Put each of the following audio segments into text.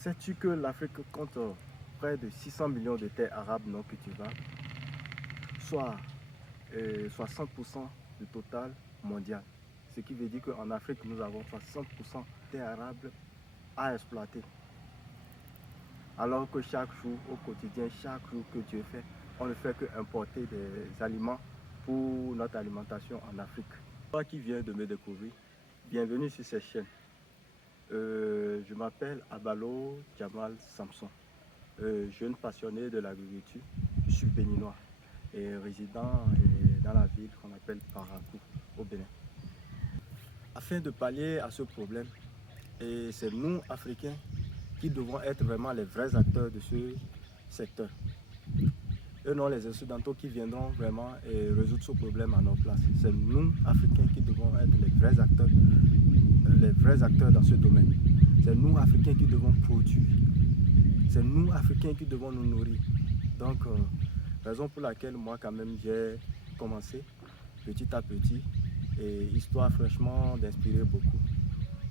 Sais-tu que l'Afrique compte près de 600 millions de terres arables non cultivables, soit 60% du total mondial. Ce qui veut dire qu'en Afrique, nous avons 60% des terres arables à exploiter. Alors que chaque jour, au quotidien, chaque jour que Dieu fait, on ne fait que importer des aliments pour notre alimentation en Afrique. Toi qui viens de me découvrir, bienvenue sur cette chaîne. Je m'appelle Abalo Jamal Samson, jeune passionné de l'agriculture. Je suis béninois et résident dans la ville qu'on appelle Parakou, au Bénin. Afin de pallier à ce problème, et c'est nous, Africains, qui devons être vraiment les vrais acteurs de ce secteur. Et non les Occidentaux qui viendront vraiment résoudre ce problème à notre place. C'est nous, Africains, qui devons être les vrais acteurs dans ce domaine. C'est nous, Africains, qui devons produire. C'est nous, Africains, qui devons nous nourrir. Donc, raison pour laquelle moi, quand même, j'ai commencé petit à petit, et histoire franchement d'inspirer beaucoup.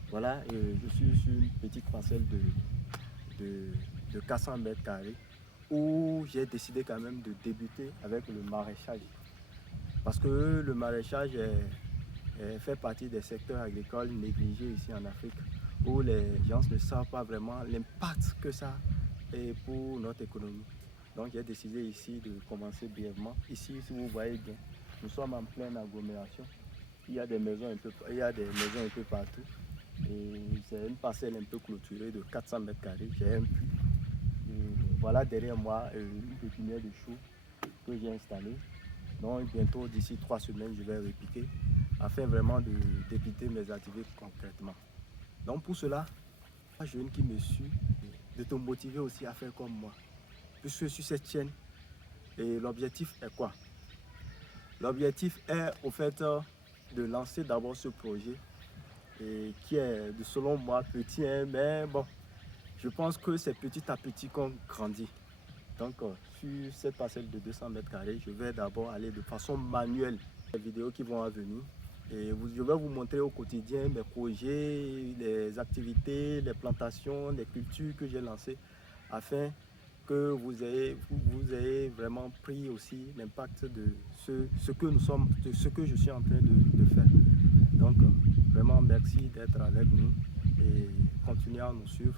Voilà, je suis sur une petite parcelle de 400 mètres carrés où j'ai décidé quand même de débuter avec le maraîchage. Parce que le maraîchage fait partie des secteurs agricoles négligés ici en Afrique, où les gens ne savent pas vraiment l'impact que ça a pour notre économie. Donc j'ai décidé ici de commencer brièvement. Ici, si vous voyez bien, nous sommes en pleine agglomération. Il y a des maisons un peu partout. Et c'est une parcelle un peu clôturée de 400 mètres carrés. J'ai un puits. Voilà derrière moi une pépinière de choux que j'ai installée. Donc bientôt, d'ici 3 semaines, je vais repiquer afin vraiment de débuter mes activités concrètement. Donc pour cela, un jeune qui me suit, de te motiver aussi à faire comme moi. Puisque sur cette chaîne, l'objectif est quoi? L'objectif est au fait de lancer d'abord ce projet qui est selon moi petit, hein, mais bon, je pense que c'est petit à petit qu'on grandit. Donc sur cette parcelle de 200 mètres carrés, je vais d'abord aller de façon manuelle. Les vidéos qui vont venir et je vais vous montrer au quotidien mes projets, les activités, les plantations, les cultures que j'ai lancées afin que vous ayez vraiment pris aussi l'impact de ce que nous sommes, de ce que je suis en train de faire. Donc vraiment merci d'être avec nous et continuez à nous suivre.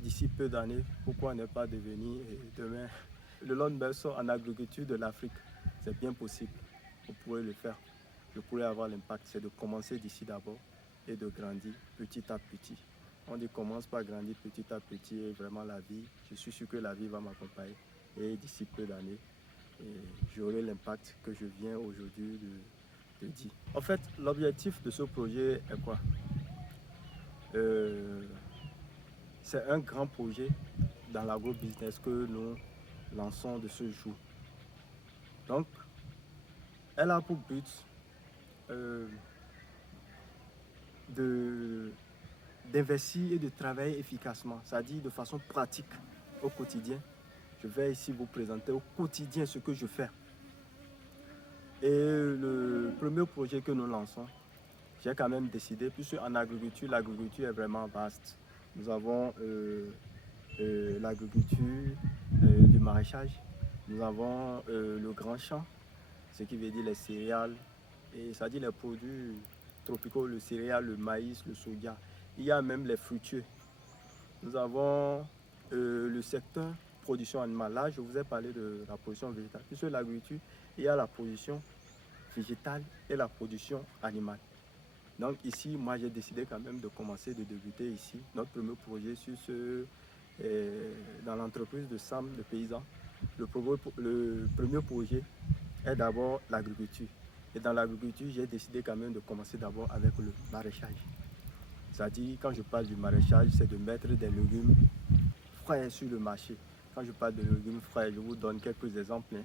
D'ici peu d'années, pourquoi ne pas devenir demain le lendemain en agriculture de l'Afrique? C'est bien possible, vous pourrez le faire. Je pourrais avoir l'impact, c'est de commencer d'ici d'abord et de grandir petit à petit. On dit commence par grandir petit à petit et vraiment la vie, je suis sûr que la vie va m'accompagner et d'ici peu d'années, j'aurai l'impact que je viens aujourd'hui de dire. En fait, l'objectif de ce projet est quoi? C'est un grand projet dans l'agro-business que nous lançons de ce jour. Donc, elle a pour but d'investir et de travailler efficacement, c'est-à-dire de façon pratique au quotidien. Je vais ici vous présenter au quotidien ce que je fais. Et le premier projet que nous lançons, j'ai quand même décidé, puisque en agriculture, l'agriculture est vraiment vaste. Nous avons l'agriculture du maraîchage, nous avons le grand champ, ce qui veut dire les céréales, et ça dit les produits tropicaux, le céréal, le maïs, le soja. Il y a même les fruitiers. Nous avons le secteur production animale. Là, je vous ai parlé de la production végétale. Puisque l'agriculture, il y a la production végétale et la production animale. Donc ici, moi, j'ai décidé quand même de commencer, de débuter ici notre premier projet sur dans l'entreprise de Sam, le paysan. Le premier projet est d'abord l'agriculture. Et dans l'agriculture, j'ai décidé quand même de commencer d'abord avec le maraîchage. C'est-à-dire, quand je parle du maraîchage, c'est de mettre des légumes frais sur le marché. Quand je parle de légumes frais, je vous donne quelques exemples.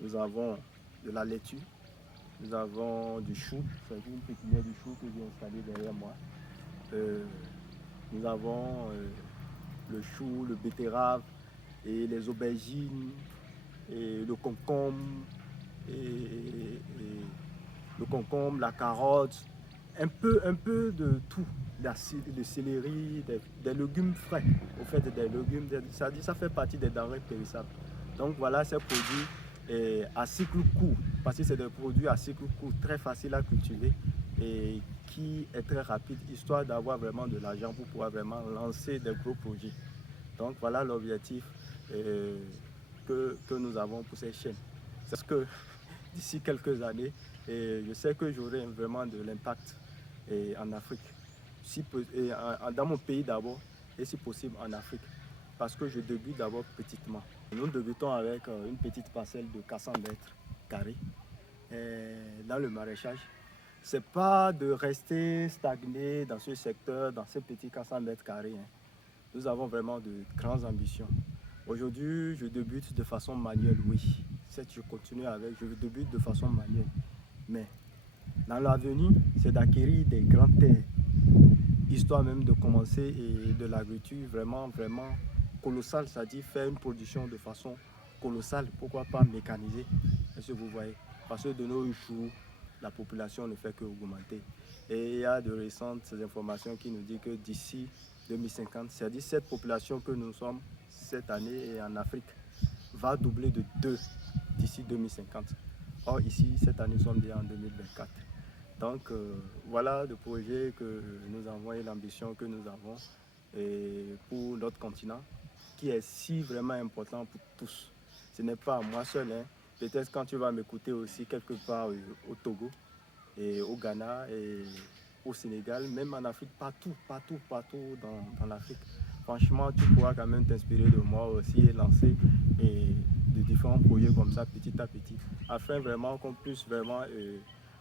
Nous avons de la laitue, nous avons du chou, c'est une pépinière de chou que j'ai installée derrière moi. Nous avons le chou, le betterave, et les aubergines, et le concombre, le concombre, la carotte, un peu de tout. le céleri, des légumes frais, au fait des légumes, ça fait partie des denrées périssables. Donc voilà ces produits à cycle court, parce que c'est des produits à cycle court, très faciles à cultiver et qui est très rapide, histoire d'avoir vraiment de l'argent pour pouvoir vraiment lancer des gros projets. Donc voilà l'objectif que nous avons pour ces chaînes. C'est que d'ici quelques années, je sais que j'aurai vraiment de l'impact en Afrique, dans mon pays d'abord, et si possible en Afrique, parce que je débute d'abord petitement. Nous débutons avec une petite parcelle de 400 mètres carrés dans le maraîchage. C'est pas de rester stagné dans ce secteur, dans ces petits 400 mètres carrés. Nous avons vraiment de grandes ambitions. Aujourd'hui, je débute de façon manuelle, oui. Certes, je continue avec, je débute de façon manuelle. Mais dans l'avenir, c'est d'acquérir des grandes terres, histoire même de commencer et de l'agriculture vraiment colossale, c'est-à-dire faire une production de façon colossale, pourquoi pas mécaniser, est-ce que vous voyez? Parce que de nos jours, la population ne fait qu'augmenter. Et il y a de récentes informations qui nous disent que d'ici 2050, c'est-à-dire cette population que nous sommes cette année en Afrique, va doubler de 2 d'ici 2050. Or ici, cette année, nous sommes déjà en 2024. Donc voilà le projet que nous avons et l'ambition que nous avons pour notre continent, qui est si vraiment important pour tous. Ce n'est pas moi seul, hein. Peut-être quand tu vas m'écouter aussi quelque part au Togo, et au Ghana, et au Sénégal, même en Afrique, partout dans l'Afrique. Franchement, tu pourras quand même t'inspirer de moi aussi et lancer de différents projets comme ça, petit à petit, afin vraiment qu'on puisse vraiment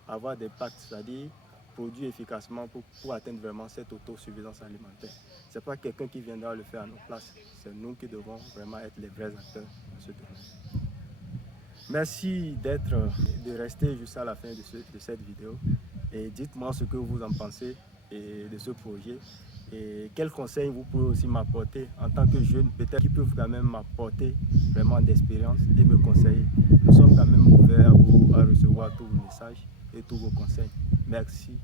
avoir des pactes, c'est-à-dire produire efficacement pour atteindre vraiment cette autosuffisance alimentaire. Ce n'est pas quelqu'un qui viendra le faire à nos places, c'est nous qui devons vraiment être les vrais acteurs dans ce domaine. Merci de rester jusqu'à la fin de cette vidéo et dites-moi ce que vous en pensez de ce projet et quels conseils vous pouvez aussi m'apporter en tant que jeune, peut-être qui peuvent quand même m'apporter vraiment d'expérience et me conseiller. Nous sommes quand même ouverts à recevoir tous vos messages et tous vos conseils. Merci.